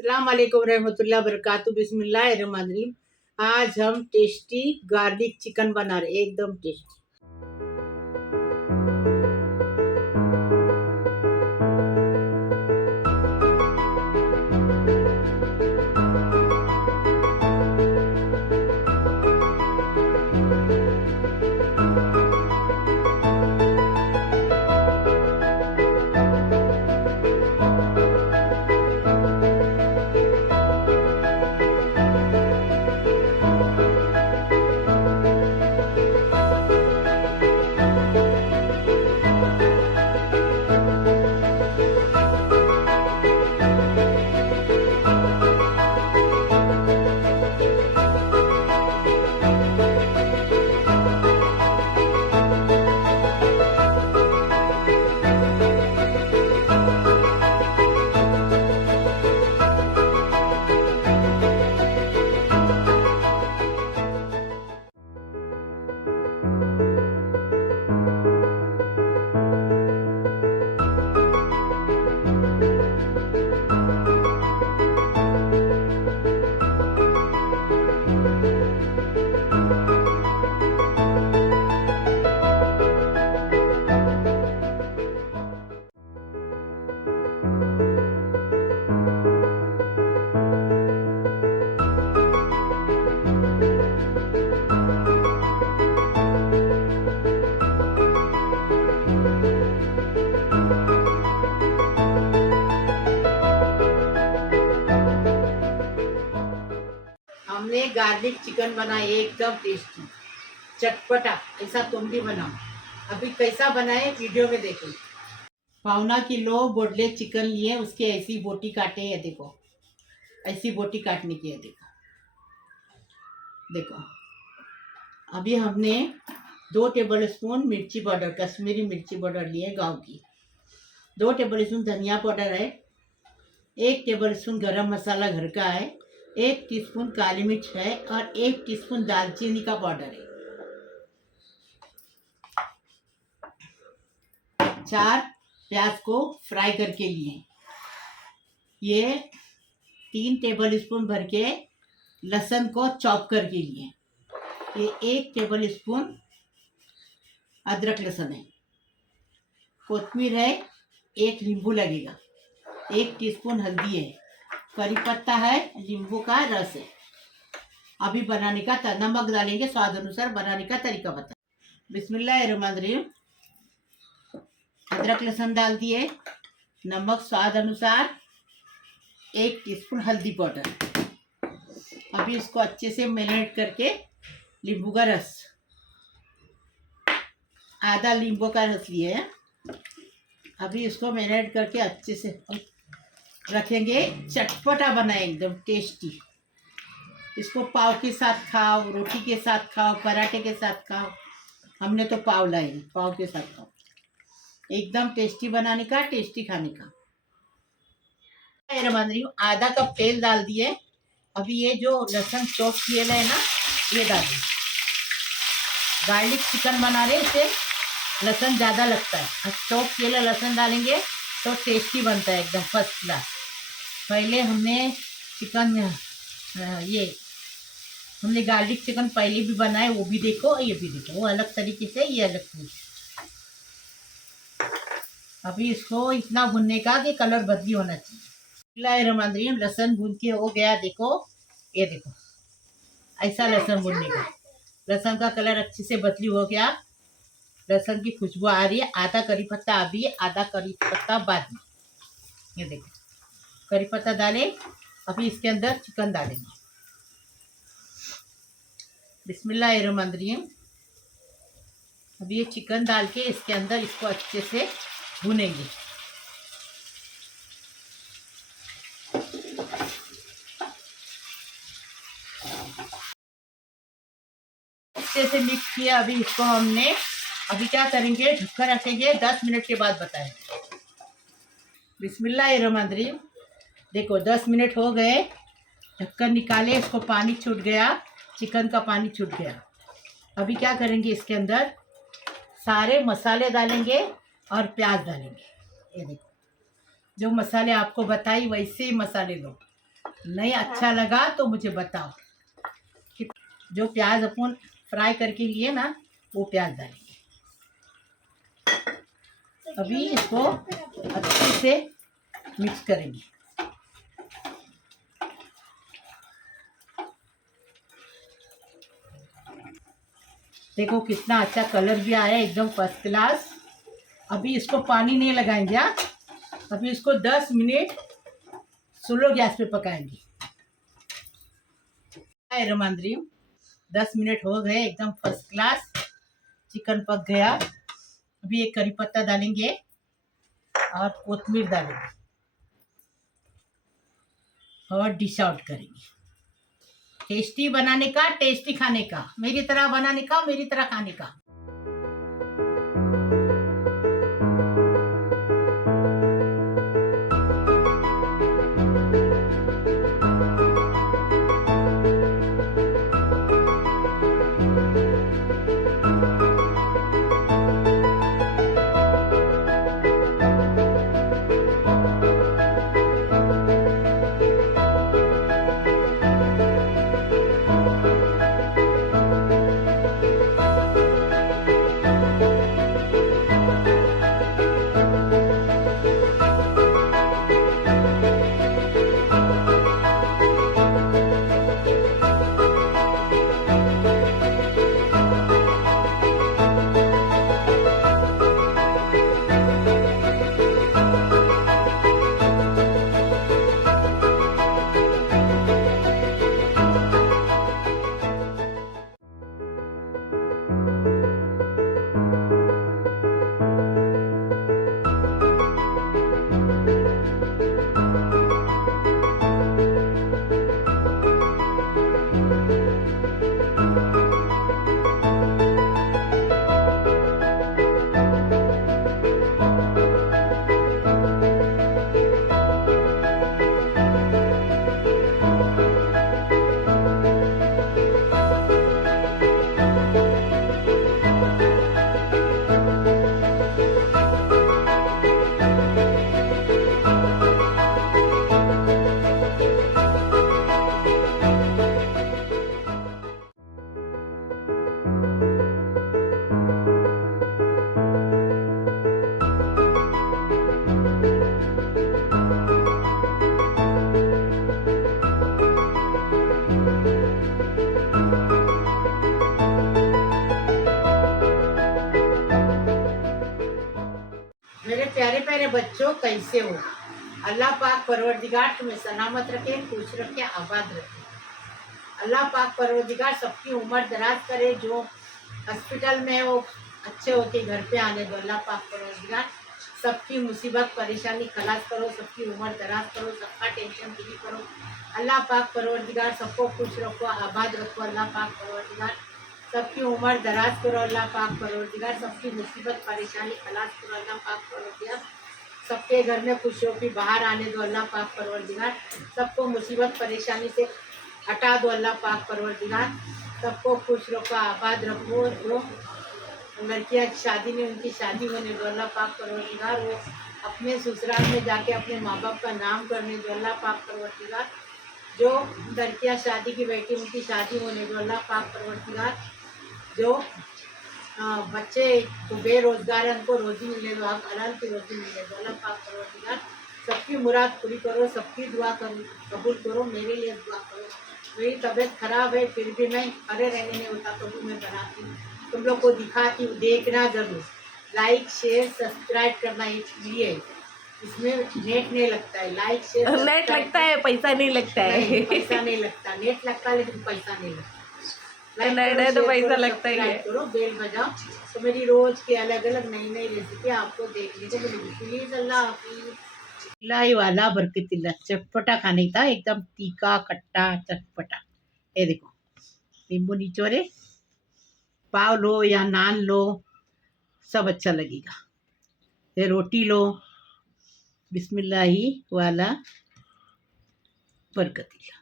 अस्सलाम वालेकुम रहमतुल्लाह बरकातहू बिस्मिल्लाहिर्रहमानिर्रहीम। आज हम टेस्टी गार्लिक चिकन बना रहे, एकदम टेस्टी। हमने गार्लिक चिकन बनाया, एकदम टेस्टी चटपटा। ऐसा तुम भी बनाओ। अभी कैसा बनाए वीडियो में देखो। पौना किलो बोडले चिकन लिए, उसके ऐसी बोटी काटे है, देखो ऐसी बोटी काटने की है, देखो देखो। अभी हमने 2 टेबलस्पून मिर्ची पाउडर, कश्मीरी मिर्ची पाउडर लिए गांव की। 2 टेबलस्पून धनिया पाउडर है। 1 टेबलस्पून गरम मसाला घर का है। 1 टीस्पून काली मिर्च है और 1 टीस्पून दालचीनी का पाउडर है। 4 प्याज को फ्राई करके लिए। ये 3 टेबलस्पून भर के लहसुन को चॉप करके लिए। ये 1 टेबलस्पून अदरक लहसुन है। कोतमीर है, 1 नींबू लगेगा। 1 टीस्पून हल्दी है। करी पत्ता है, नींबू का रस है। अभी बनाने का नमक डालेंगे स्वाद अनुसार। बनाने का तरीका बता। बिस्मिल्लाहिर्रहमानिर्रहीम। अदरक लहसुन डाल दिए, नमक स्वाद अनुसार, 1 टीस्पून हल्दी पाउडर। अभी इसको अच्छे से मैरिनेट करके नींबू का रस, आधा नींबू का रस लिए। अभी इसको मैरिनेट करके अच्छे से रखेंगे। चटपटा बनाए, एकदम टेस्टी। इसको पाव के साथ खाओ, रोटी के साथ खाओ, पराठे के साथ खाओ। हमने तो पाव लाए, पाव के साथ खाओ। एकदम टेस्टी बनाने का, टेस्टी खाने का। आधा कप तेल डाल दिए। अभी ये जो लहसुन चॉप किए है ना, ये डालें। गार्लिक चिकन बना रहे, इससे लहसुन ज़्यादा लगता है। चॉप किए लहसुन डालेंगे तो टेस्टी बनता है, एकदम फर्स्ट क्लास। पहले हमने चिकन हमने गार्लिक चिकन पहले भी बनाए, वो भी देखो, ये भी देखो। वो अलग तरीके से, ये अलग तरीके। अभी इसको इतना भुनने का कि कलर बदली होना चाहिए। लहसुन भून के हो गया, देखो ये देखो, ऐसा लहसुन भुनने का। लहसुन का कलर अच्छे से बदली हो गया। लहसुन की खुशबू आ रही है। आधा करी पत्ता अभी, आधा करी पत्ता बाद में। ये देखो, करी पत्ता डाले। अभी इसके अंदर चिकन डालेंगे। बिस्मिल्लाहिर्रहमानिर्रहीम। अभी ये चिकन डाल के इसके अंदर इसको अच्छे से भुनेंगे। अच्छे से मिक्स किया। अभी इसको हमने, अभी क्या करेंगे, ढक्कन रखेंगे, 10 मिनट के बाद बताएंगे। बिस्मिल्लाहिर्रहमानिर्रहीम। देखो 10 मिनट हो गए। ढक्कन निकाले, इसको पानी छूट गया, चिकन का पानी छूट गया। अभी क्या करेंगे, इसके अंदर सारे मसाले डालेंगे और प्याज डालेंगे। ये देखो, जो मसाले आपको बताई वैसे ही मसाले लो। नहीं अच्छा लगा तो मुझे बताओ कि जो प्याज अपन फ्राई करके लिए ना वो प्याज डालेंगे। अभी इसको अच्छे से मिक्स करेंगे। देखो कितना अच्छा कलर भी आया, एकदम फर्स्ट क्लास। अभी इसको पानी नहीं लगाएंगे। अभी इसको 10 मिनट स्लो गैस पे पकाएंगे। रमांद्री 10 मिनट हो गए, एकदम फर्स्ट क्लास चिकन पक गया। अभी एक करी पत्ता डालेंगे और कोथिमीर डालेंगे और डिश आउट करेंगे। टेस्टी बनाने का, टेस्टी खाने का, मेरी तरह बनाने का, मेरी तरह खाने का। मेरे प्यारे प्यारे बच्चों, कैसे हो? अल्लाह पाक परवरदिगार तुम्हें सलामत रखे, खुश रखे, आबाद रखे। अल्लाह पाक परवरदिगार सबकी उम्र दराज करे। जो हॉस्पिटल में वो अच्छे होके घर पे आने दो। अल्लाह पाक परवरदिगार सबकी मुसीबत परेशानी खलास करो, सबकी उम्र दराज करो, सबका टेंशन फ्री करो। अल्लाह पाक परवरदिगार सबको खुश रखो, आबाद रखो। अल्लाह पाक परवरदिगार सबकी उम्र दराज करो। अल्लाह पाक परवरदिगार सबकी मुसीबत परेशानी खलास करो। अल्लाह पाक परवरदिगार सबके घर में खुशियों की बाहर आने दो। अल्लाह पाक परवरदिगार सबको मुसीबत परेशानी से हटा दो। अल्लाह पाक परवरदिगार सबको खुश रखो, आबाद रखो। जो लड़कियां शादी में उनकी शादी होने दो। अल्लाह पाक परवरदिगार वो अपने ससुराल में जाके अपने माँ बाप का नाम करने दो। अल्लाह पाक परवरदिगार जो लड़कियां शादी की बेटी उनकी शादी होने दो। अल्लाह पाक परवरदिगार जो बच्चे तो बेरोजगार हैं उनको रोजी मिले दो, हलाल की रोजी मिले दो। अल्लाह पाक परवरदिगार सबकी मुराद पूरी करो, सबकी दुआ कबूल करो। मेरे लिए दुआ करो। मेरी तबीयत खराब है फिर भी मैं खड़े रहने नहीं होता तो भी मैं बनाती हूँ, तुम लोग को दिखाती हूँ। देखना जरूर, लाइक शेयर सब्सक्राइब करना इसलिए। इसमें नेट नहीं लगता है। लाइक शेयर नेट लगता है, पैसा नहीं लगता है। पैसा नहीं लगता, नेट लगता है लेकिन पैसा नहीं लगता। नहीं नहीं तो पैसा लगता ही है। करो, बेल बजाओ तो मेरी रोज की अलग अलग नई नई रेसिपी आपको देखने को मिलेगी। प्लीज अल्लाह हाफिज। वाला बरकतिल्ला चटपटा खाने का, एकदम तीखा खट्टा चटपटा। ये देखो नींबू निचोरे, पाव लो या नान लो, सब अच्छा लगेगा। ये रोटी लो, बिस्मिल्लाही वाला बरकतिल्ला।